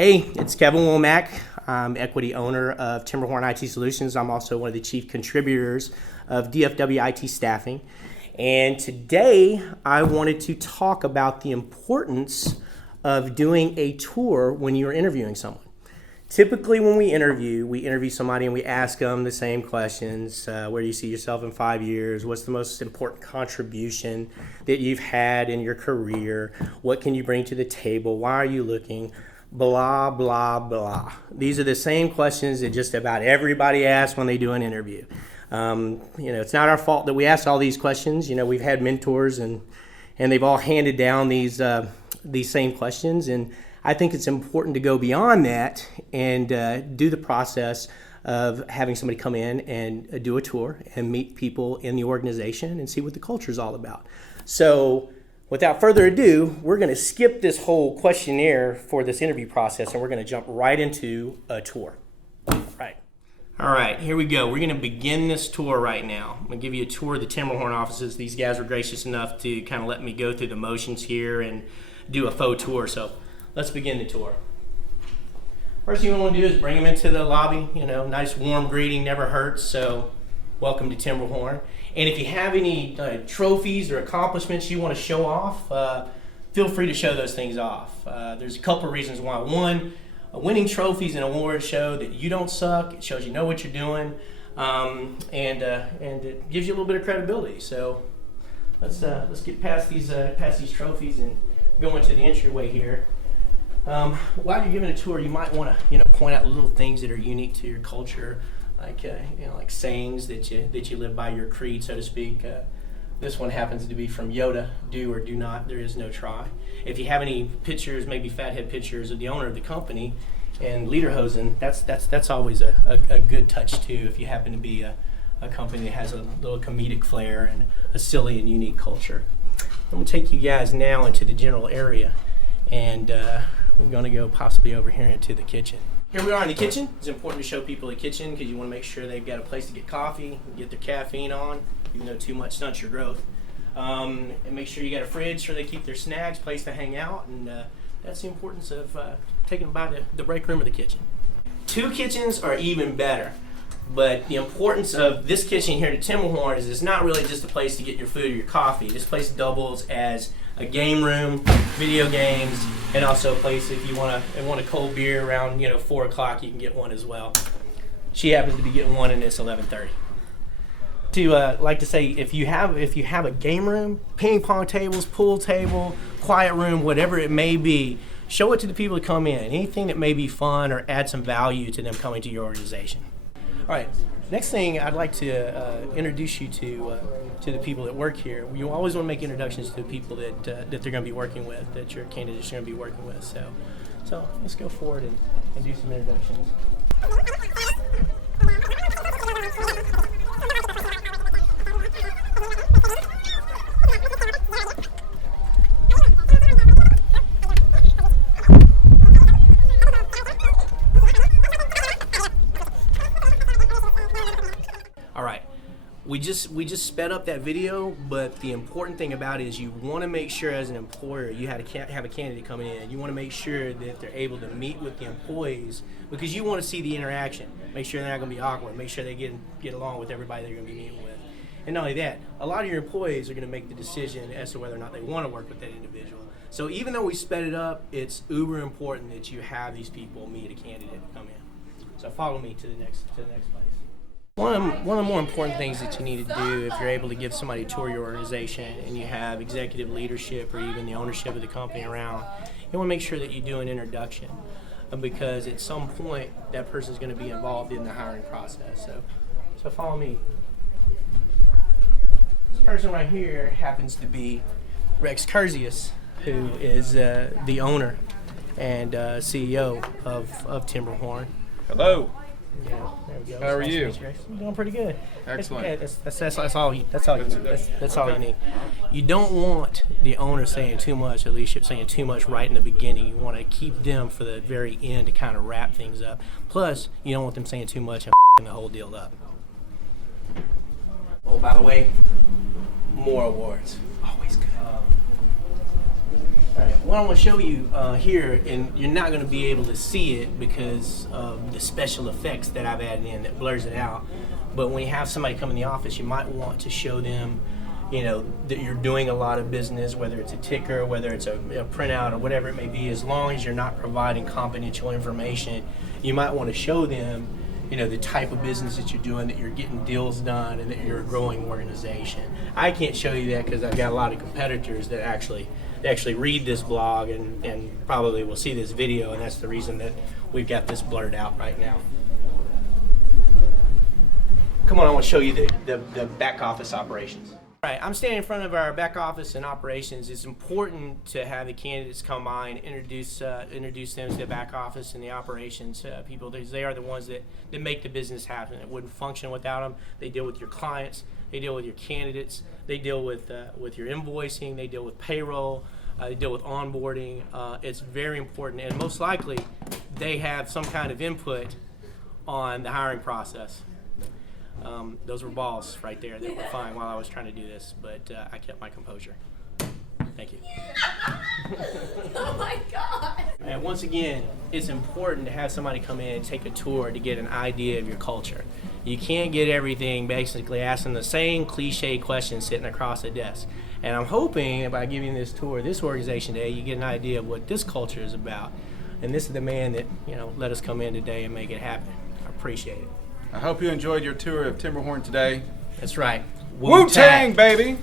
Hey, it's Kevin Womack. I'm equity owner of Timberhorn IT Solutions. I'm also one of the chief contributors of DFW IT Staffing. And today I wanted to talk about the importance of doing a tour when you're interviewing someone. Typically when we interview somebody and we ask them the same questions. Where do you see yourself in 5 years? What's the most important contribution that you've had in your career? What can you bring to the table? Why are you looking? Blah, blah, blah. These are the same questions that just about everybody asks when they do an interview. It's not our fault that we ask all these questions. We've had mentors and they've all handed down these same questions. And I think it's important to go beyond that and do the process of having somebody come in and do a tour and meet people in the organization and see what the culture is all about. So without further ado, we're going to skip this whole questionnaire for this interview process and we're going to jump right into a tour. All right, here we go. We're going to begin this tour right now. I'm going to give you a tour of the Timberhorn offices. These guys were gracious enough to kind of let me go through the motions here and do a faux tour. So let's begin the tour. First thing you want to do is bring them into the lobby. Nice warm greeting never hurts. So welcome to Timberhorn. And if you have any trophies or accomplishments you want to show off, feel free to show those things off. There's a couple of reasons why. One, winning trophies and awards show that you don't suck. It shows you know what you're doing, and it gives you a little bit of credibility. So let's get past these trophies and go into the entryway here. While you're giving a tour, you might want to point out little things that are unique to your culture, like sayings that you live by, your creed, so to speak. This one happens to be from Yoda: "Do or do not, there is no try." If you have any pictures, maybe fathead pictures of the owner of the company and lederhosen, that's always a good touch too. If you happen to be a company that has a little comedic flair and a silly and unique culture. I'm gonna take you guys now into the general area, and we're gonna go possibly over here into the kitchen. Here we are in the kitchen. It's important to show people the kitchen because you want to make sure they've got a place to get coffee, get their caffeine on, even though too much stunts your growth. And make sure you got a fridge so they keep their snacks, place to hang out, and that's the importance of taking them by the break room or the kitchen. Two kitchens are even better, but the importance of this kitchen here at Timberhorn is it's not really just a place to get your food or your coffee. This place doubles as a game room, video games, and also a place if you want a cold beer around 4 o'clock, you can get one as well. She happens to be getting one and it's 11:30. Like to say, if you have a game room, ping pong tables, pool table, quiet room, whatever it may be, show it to the people that come in. Anything that may be fun or add some value to them coming to your organization. All right. Next thing I'd like to introduce you to the people that work here. You always want to make introductions to the people that they're going to be working with, that your candidates are going to be working with. So let's go forward and do some introductions. We just sped up that video, but the important thing about it is you want to make sure as an employer you have a candidate coming in. You want to make sure that they're able to meet with the employees because you want to see the interaction. Make sure they're not going to be awkward. Make sure they get along with everybody they're going to be meeting with. And not only that, a lot of your employees are going to make the decision as to whether or not they want to work with that individual. So even though we sped it up, it's uber important that you have these people meet a candidate come in. So follow me to the next place. One of the more important things that you need to do if you're able to give somebody a tour of your organization and you have executive leadership or even the ownership of the company around, you want to make sure that you do an introduction because at some point that person is going to be involved in the hiring process. So follow me. This person right here happens to be Rex Curzius, who is the owner and CEO of Timberhorn. Hello. Yeah, there we go. How are you? I'm doing pretty good. Excellent. That's all you need. You don't want the owner saying too much, or leadership saying too much right in the beginning. You want to keep them for the very end to kind of wrap things up. Plus, you don't want them saying too much and the whole deal up. Oh, by the way, more awards. Always good. All right, what I want to show you here, and you're not going to be able to see it because of the special effects that I've added in that blurs it out. But when you have somebody come in the office, you might want to show them, that you're doing a lot of business, whether it's a ticker, whether it's a printout, or whatever it may be. As long as you're not providing confidential information, you might want to show them, the type of business that you're doing, that you're getting deals done, and that you're a growing organization. I can't show you that because I've got a lot of competitors that actually read this blog and probably will see this video, and that's the reason that we've got this blurred out right now. Come on, I want to show you the back office operations. All right, I'm standing in front of our back office and operations. It's important to have the candidates come by and introduce them to the back office and the operations people. They are the ones that make the business happen. It wouldn't function without them. They deal with your clients. They deal with your candidates. They deal with your invoicing. They deal with payroll. They deal with onboarding. It's very important, and most likely they have some kind of input on the hiring process. Those were balls right there that were fine while I was trying to do this, but I kept my composure. Thank you. Oh my God. And once again, it's important to have somebody come in and take a tour to get an idea of your culture. You can't get everything basically asking the same cliche questions sitting across the desk. And I'm hoping that by giving this tour, this organization today, you get an idea of what this culture is about. And this is the man that, let us come in today and make it happen. I appreciate it. I hope you enjoyed your tour of Timberhorn today. That's right. Wu-Tang, baby!